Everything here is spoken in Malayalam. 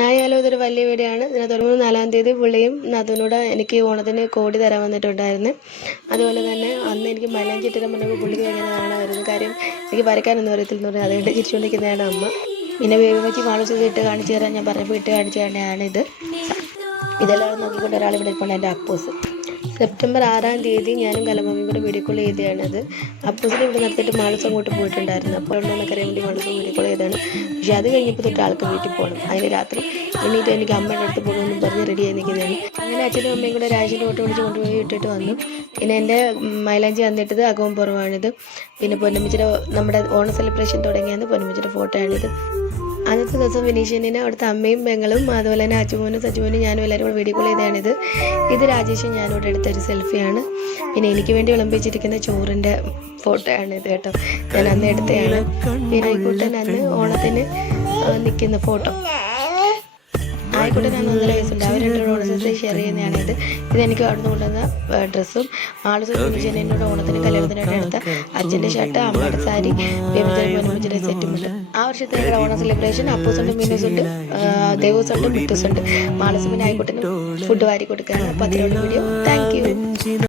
ആയാലും ഇതൊരു വലിയ വീഡിയോ ആണ് ഇതിനകത്ത് നാലാം തീയതി പുള്ളിയും നദുനോട് എനിക്ക് ഓണത്തിന് കോടി തരാൻ വന്നിട്ടുണ്ടായിരുന്നു. അതുപോലെ തന്നെ അന്ന് എനിക്ക് മലയാളം ചിറ്റിരം പറഞ്ഞപ്പോൾ പുള്ളിക്ക് ഭയങ്കര കാണാമായിരുന്നു കാര്യം എനിക്ക് വരയ്ക്കാനൊന്നും അറിയത്തില്ലെന്ന് പറഞ്ഞു അതുകൊണ്ട് ചിരിച്ചുകൊണ്ടിരിക്കുന്നതാണ് അമ്മ. പിന്നെ വേവിച്ച് വെച്ച് മാളൂസ് ഇട്ട് കാണിച്ചു തരാൻ ഞാൻ പറഞ്ഞപ്പോൾ ഇട്ട് കാണിച്ചു തന്നെയാണ് ഇത് ഇതെല്ലാം നോക്കിക്കൊണ്ട് ഒരാൾ ഇവിടെ ഇപ്പോൾ എന്റെ അപ്പൂസ്. സെപ്റ്റംബർ ആറാം തീയതി ഞാനും കലമമ്മയും കൂടെ വീഡിയോ കോൾ ചെയ്തതാണത് അപ്പൂസിനെ ഇവിടെ നടത്തിയിട്ട് മാളസം അങ്ങോട്ട് പോയിട്ടുണ്ടായിരുന്നു. അപ്പോൾ ഉണ്ടോന്നൊക്കെ അറിയാൻ വേണ്ടി മാളസം വീഡിയോ കോൾ ചെയ്തതാണ്. പക്ഷേ അത് കഴിഞ്ഞപ്പോൾ തൊട്ട് ആൾക്ക് വീട്ടിൽ പോകണം. അതിന് രാത്രി എണീറ്റ് എനിക്ക് അമ്മയുടെ അടുത്ത് പോകണമെന്ന് പറഞ്ഞ് റെഡി ആയി നിൽക്കുന്നതാണ് അങ്ങനെ അച്ഛനും അമ്മയും കൂടെ രാജന്റെ ഓട്ടോ വിളിച്ച് കൊണ്ടുപോയി ഇട്ടിട്ട് വന്നു. പിന്നെ എന്റെ മൈലാഞ്ചി വന്നിട്ടത് അകവും പുറമാണിത് പിന്നെ പൊന്നമ്മിച്ചിയുടെ നമ്മുടെ ഓണം സെലിബ്രേഷൻ തുടങ്ങിയത് പൊന്നമ്മിച്ചിയുടെ ഫോട്ടോ അന്നത്തെ ദിവസം വിനീഷ്യനെ അവിടുത്തെ അമ്മയും പെങ്ങളും അതുപോലെ തന്നെ അച്ചുമോനും സച്ചുമോനും ഞാനും എല്ലാവരും കൂടെ വീഡിയോ കോൾ ചെയ്തതാണിത് ഇത് രാജേഷും ഞാനും ഇവിടെ എടുത്ത ഒരു സെൽഫിയാണ്. പിന്നെ എനിക്ക് വേണ്ടി വിളമ്പിച്ചിരിക്കുന്ന ചോറിന്റെ ഫോട്ടോ ആണ് ഇത് കേട്ടോ. ഞാൻ അന്ന് എടുത്തതാണ്. പിന്നെ ആയിക്കോട്ടെ അന്ന് ഓണത്തിന് നിൽക്കുന്ന ഫോട്ടോ. ആയിക്കോട്ടെ ഞാൻ ഒന്നര വയസ്സുണ്ട്. അവർ ഓണസത്തെ ഷെയർ ചെയ്യുന്നതാണ് ഇത് ഇതെനിക്ക് അവിടുന്ന് കൊണ്ടുവന്ന ഡ്രസ്സും ആൾ സുഖിച്ചൻ എന്നോട് ഓണത്തിന് കല്യാണത്തിനായിട്ട് എടുത്ത അച്ഛന്റെ ഷർട്ട് അമ്മയുടെ സാരി സെറ്റും ഉണ്ട്. ആ വർഷത്തെ ഇവിടെ ഓണം സെലിബ്രേഷൻ അപ്പൂസ് ഉണ്ട് മീനൂസ് ഉണ്ട് ദേവൂസ് ഉണ്ട് മിട്ടൂസ് ഉണ്ട്. മാളസുമിന് ആയിക്കോട്ടെ ഫുഡ് വാരി കൊടുക്കാനാണ്. അപ്പോൾ അതിനോട് വീഡിയോ താങ്ക് യു